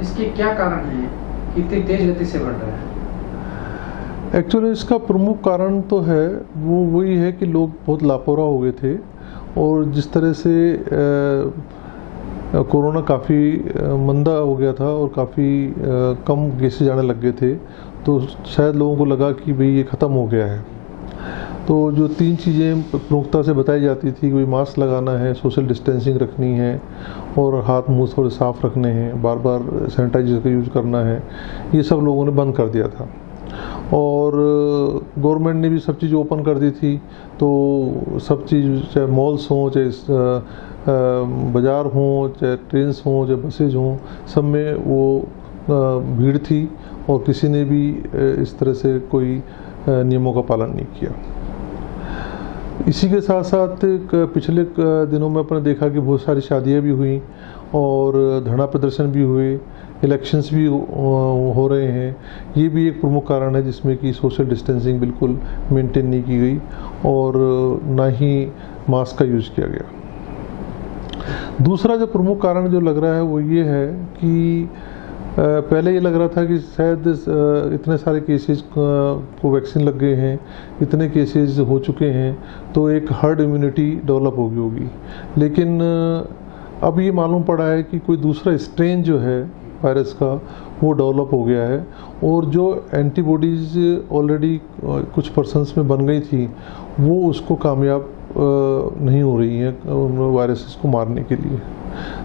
इसके क्या कारण हैं कि इतनी तेज गति से बढ़ रहा है? एक्चुअली इसका प्रमुख कारण तो है वो वही है कि लोग बहुत लापरवाह हो गए थे, और जिस तरह से कोरोना काफ़ी मंदा हो गया था और काफ़ी कम केसेज आने लग गए थे, तो शायद लोगों को लगा कि भाई ये ख़त्म हो गया है। तो जो 3 चीज़ें प्रमुखता से बताई जाती थी कि भाई मास्क लगाना है, सोशल डिस्टेंसिंग रखनी है और हाथ मुंह थोड़े साफ़ रखने हैं, बार बार सैनिटाइजर का यूज़ करना है, ये सब लोगों ने बंद कर दिया था। और गवर्नमेंट ने भी सब चीज़ ओपन कर दी थी, तो सब चीज़ चाहे मॉल्स हों, चाहे बाज़ार हों, चाहे ट्रेन्स हों, चाहे बसेज हों, सब में वो भीड़ थी और किसी ने भी इस तरह से कोई नियमों का पालन नहीं किया। इसी के साथ साथ पिछले दिनों में अपने देखा कि बहुत सारी शादियां भी हुई और धरना प्रदर्शन भी हुए, इलेक्शंस भी हो रहे हैं। ये भी एक प्रमुख कारण है जिसमें कि सोशल डिस्टेंसिंग बिल्कुल मेंटेन नहीं की गई और ना ही मास्क का यूज़ किया गया। दूसरा जो प्रमुख कारण जो लग रहा है वो ये है कि पहले ये लग रहा था कि शायद इतने सारे केसेस को वैक्सीन लग गए हैं, इतने केसेस हो चुके हैं, तो एक हर्ड इम्यूनिटी डेवलप होगी। लेकिन अब ये मालूम पड़ा है कि कोई दूसरा स्ट्रेन जो है वायरस का वो डेवलप हो गया है, और जो एंटीबॉडीज़ ऑलरेडी कुछ पर्सन्स में बन गई थी वो उसको कामयाब नहीं हो रही हैं वायरस को मारने के लिए।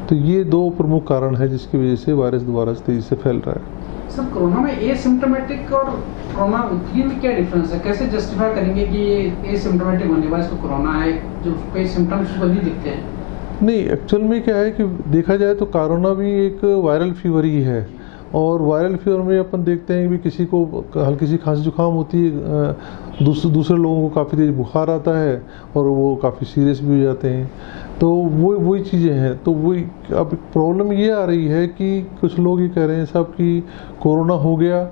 तो ये 2 प्रमुख कारण है जिसकी वजह से वायरस दोबारा तेजी से फैल रहा है। सर, कोरोना में एसिम्प्टोमेटिक और कोरोना में क्या डिफरेंस है? कैसे जस्टिफाई करेंगे कि ये एसिम्प्टोमेटिक होने वाला इसको कोरोना है, जो कोई सिम्टम्स नहीं दिखते हैं? नहीं, एक्चुअल में क्या है कि देखा जाए तो कोरोना भी एक वायरल फीवर ही है, और वायरल फीवर में अपन देखते हैं कि किसी को हल्की सी खांसी जुकाम होती है, दूसरे लोगों को काफ़ी तेज बुखार आता है और वो काफ़ी सीरियस भी हो जाते हैं। तो वही चीज़ें हैं। तो वही अब प्रॉब्लम ये आ रही है कि कुछ लोग ये कह रहे हैं साहब कि कोरोना हो गया,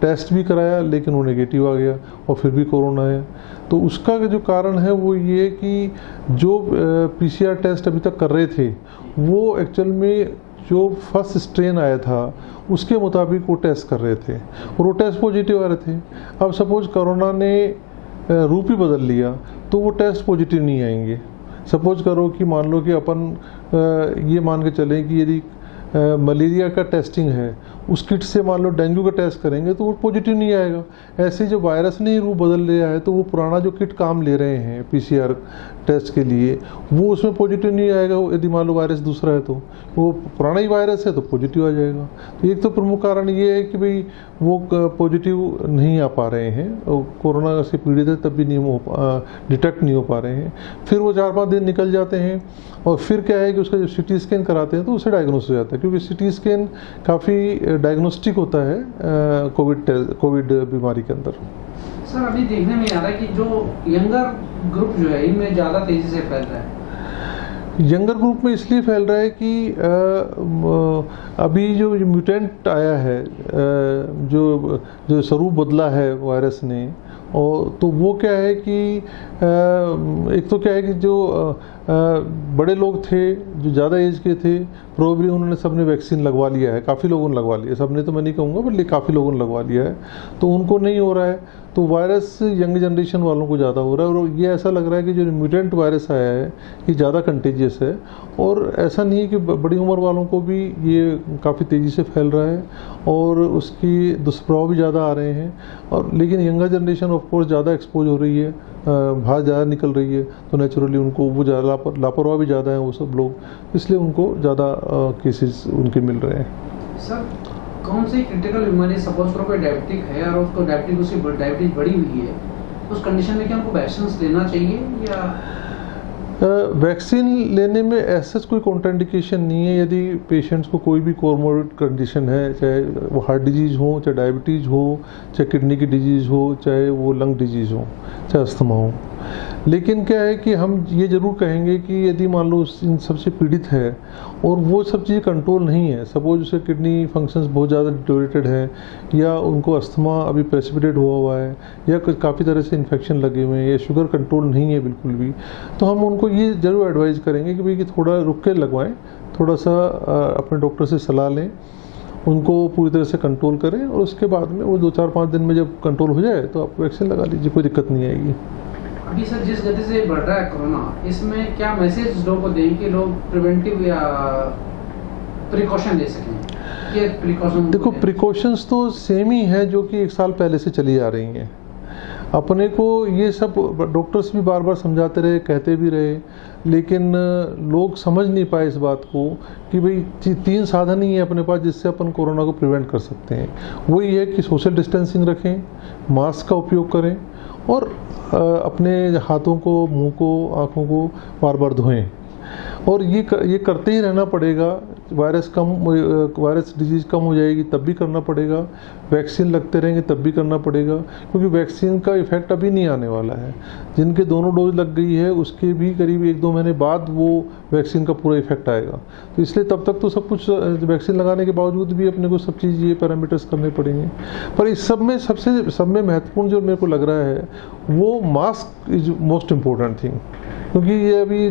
टेस्ट भी कराया लेकिन वो नेगेटिव आ गया और फिर भी कोरोना है। तो उसका जो कारण है वो ये कि जो PCR टेस्ट अभी तक कर रहे थे वो एक्चुअल में जो फर्स्ट स्ट्रेन आया था उसके मुताबिक वो टेस्ट कर रहे थे और वो टेस्ट पॉजिटिव आ रहे थे। अब सपोज कोरोना ने रूप ही बदल लिया तो वो टेस्ट पॉजिटिव नहीं आएंगे। सपोज करो कि मान लो कि अपन ये मान के चलें कि यदि मलेरिया का टेस्टिंग है, उस किट से मान लो डेंगू का टेस्ट करेंगे तो वो पॉजिटिव नहीं आएगा। ऐसे जो वायरस ने रूप बदल लिया है तो वो पुराना जो किट काम ले रहे हैं PCR टेस्ट के लिए वो उसमें पॉजिटिव नहीं आएगा। यदि मान लो वायरस दूसरा है तो वो पुराना ही वायरस है तो पॉजिटिव आ जाएगा। तो एक तो प्रमुख कारण ये है कि भाई वो पॉजिटिव नहीं आ पा रहे हैं, कोरोना से पीड़ित है तब भी नहीं डिटेक्ट नहीं हो पा रहे हैं। फिर वो 4-5 दिन निकल जाते हैं और फिर क्या है कि उसका जो CT स्कैन कराते हैं तो उससे डायग्नोस हो जाता है, क्योंकि CT स्कैन काफ़ी डायग्नोस्टिक होता है कोविड बीमारी के अंदर। सर, अभी देखने में आ रहा है कि जो यंगर ग्रुप जो है इनमें ज़्यादा तेज़ी से फैल रहा है। यंगर ग्रुप में इसलिए फैल रहा है कि अभी जो म्यूटेंट आया है, जो स्वरूप बदला है वायरस ने, और तो वो क्या है कि एक तो क्या है कि जो बड़े लोग थे जो ज़्यादा एज के थे प्रोबेबली उन्होंने सबने वैक्सीन लगवा लिया है, काफ़ी लोगों ने लगवा लिया है, सबने तो मैं नहीं कहूँगा बट काफ़ी लोगों ने लगवा लिया है, तो उनको नहीं हो रहा है। तो वायरस यंग जनरेशन वालों को ज़्यादा हो रहा है और ये ऐसा लग रहा है कि जो म्यूटेंट वायरस आया है ये ज़्यादा कंटेजियस है। और ऐसा नहीं है कि बड़ी उम्र वालों को भी ये काफ़ी तेज़ी से फैल रहा है और उसकी दुष्प्रभाव भी ज़्यादा आ रहे हैं। और लेकिन यंगर जनरेशन ऑफ कोर्स ज़्यादा एक्सपोज हो रही है, बाहर ज़्यादा निकल रही है, तो नेचुरली उनको वो ज़्यादा लापरवाह भी ज़्यादा हैं वो सब लोग, इसलिए उनको ज़्यादा केसेस उनके मिल रहे हैं। सर, कौन सी क्रिटिकल बीमारी, सपोज करो कोई डायबिटिक है और उसको डायबिटीज बढ़ी हुई है, उस कंडीशन में क्या उनको वैक्सीन लेना चाहिए या? वैक्सीन लेने में ऐसा कोई कॉन्ट्राइंडिकेशन नहीं है। यदि पेशेंट्स को कोई भी कोमोर्बिड कंडीशन है, चाहे वो हार्ट डिजीज़ हो, चाहे डायबिटीज़ हो, चाहे किडनी की डिजीज़ हो, चाहे वो लंग डिजीज़ हो, चाहे अस्थमा हो, लेकिन क्या है कि हम ये ज़रूर कहेंगे कि यदि मान लो इन सबसे पीड़ित है और वो सब चीज़ें कंट्रोल नहीं है, सपोज उसे किडनी फंक्शंस बहुत ज़्यादा डिटोरेटेड है या उनको अस्थमा अभी प्रेसिपिटेट हुआ है या काफ़ी तरह से इन्फेक्शन लगे हुए हैं या शुगर कंट्रोल नहीं है बिल्कुल भी, तो हम उनको ये ज़रूर एडवाइज़ करेंगे कि भाई कि थोड़ा रुक के लगवाएं, थोड़ा सा अपने डॉक्टर से सलाह लें उनको पूरी तरह से कंट्रोल करें और उसके बाद में वो 2-4-5 दिन में जब कंट्रोल हो जाए तो आप वैक्सीन लगा लीजिए, कोई दिक्कत नहीं आएगी। अभी सर जिस गति से बढ़ रहा है कोरोना, इसमें क्या मैसेज लोगों को दें कि लोग प्रिवेंटिव या प्रिकॉशन ले सकें? ये प्रिकॉशन देखो, प्रिकॉशंस तो सेम ही हैं जो कि 1 साल पहले से चली आ रही हैं। अपने को ये सब डॉक्टर्स भी बार बार समझाते रहे, कहते भी रहे, लेकिन लोग समझ नहीं पाए इस बात को कि भाई 3 साधन ही है अपने पास जिससे अपन कोरोना को प्रिवेंट कर सकते हैं। वही है कि सोशल डिस्टेंसिंग रखें, मास्क का उपयोग करें और अपने हाथों को, मुंह को, आँखों को बार बार धोएं। और ये करते ही रहना पड़ेगा। वायरस डिजीज़ कम हो जाएगी तब भी करना पड़ेगा, वैक्सीन लगते रहेंगे तब भी करना पड़ेगा, क्योंकि वैक्सीन का इफ़ेक्ट अभी नहीं आने वाला है। जिनके दोनों डोज लग गई है उसके भी करीब 1-2 महीने बाद वो वैक्सीन का पूरा इफ़ेक्ट आएगा। तो इसलिए तब तक तो सब कुछ, वैक्सीन लगाने के बावजूद भी अपने को सब चीज़, ये पैरामीटर्स करने पड़ेंगे। पर इस सब में महत्वपूर्ण जो मेरे को लग रहा है वो mask is most important thing, क्योंकि ये अभी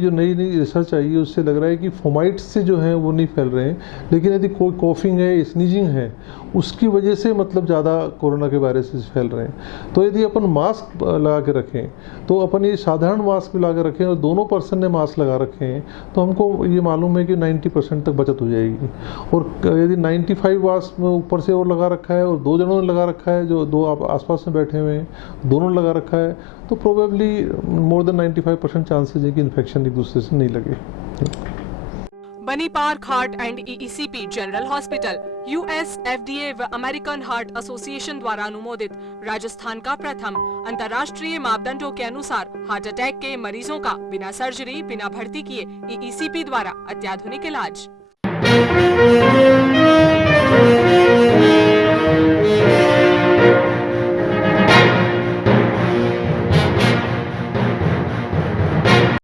जो नई रिसर्च आई है उससे लग रहा है कि फोमाइट्स से जो है वो नहीं फैल रहे हैं, लेकिन यदि कोई कॉफिंग है, स्नीजिंग है, उसकी वजह से मतलब ज़्यादा कोरोना के वायरसेस फैल रहे हैं। तो यदि अपन मास्क लगा के रखें, तो अपन ये साधारण मास्क भी लगा के रखें और दोनों पर्सन ने मास्क लगा रखे हैं, तो हमको ये मालूम है कि 90% तक बचत हो जाएगी। और यदि 95 मास्क में ऊपर से और लगा रखा है और 2 जनों ने लगा रखा है, जो 2 आप आसपास में बैठे हुए हैं, दोनों ने लगा रखा है, तो प्रोबेबली मोर देन 95% चांसेस है कि इन्फेक्शन एक दूसरे से नहीं लगे। बनी park heart and EECP general hospital US, FDA व अमेरिकन हार्ट एसोसिएशन द्वारा अनुमोदित राजस्थान का प्रथम अंतर्राष्ट्रीय मापदंडों के अनुसार हार्ट अटैक के मरीजों का बिना सर्जरी, बिना भर्ती किए ईईसीपी द्वारा अत्याधुनिक इलाज।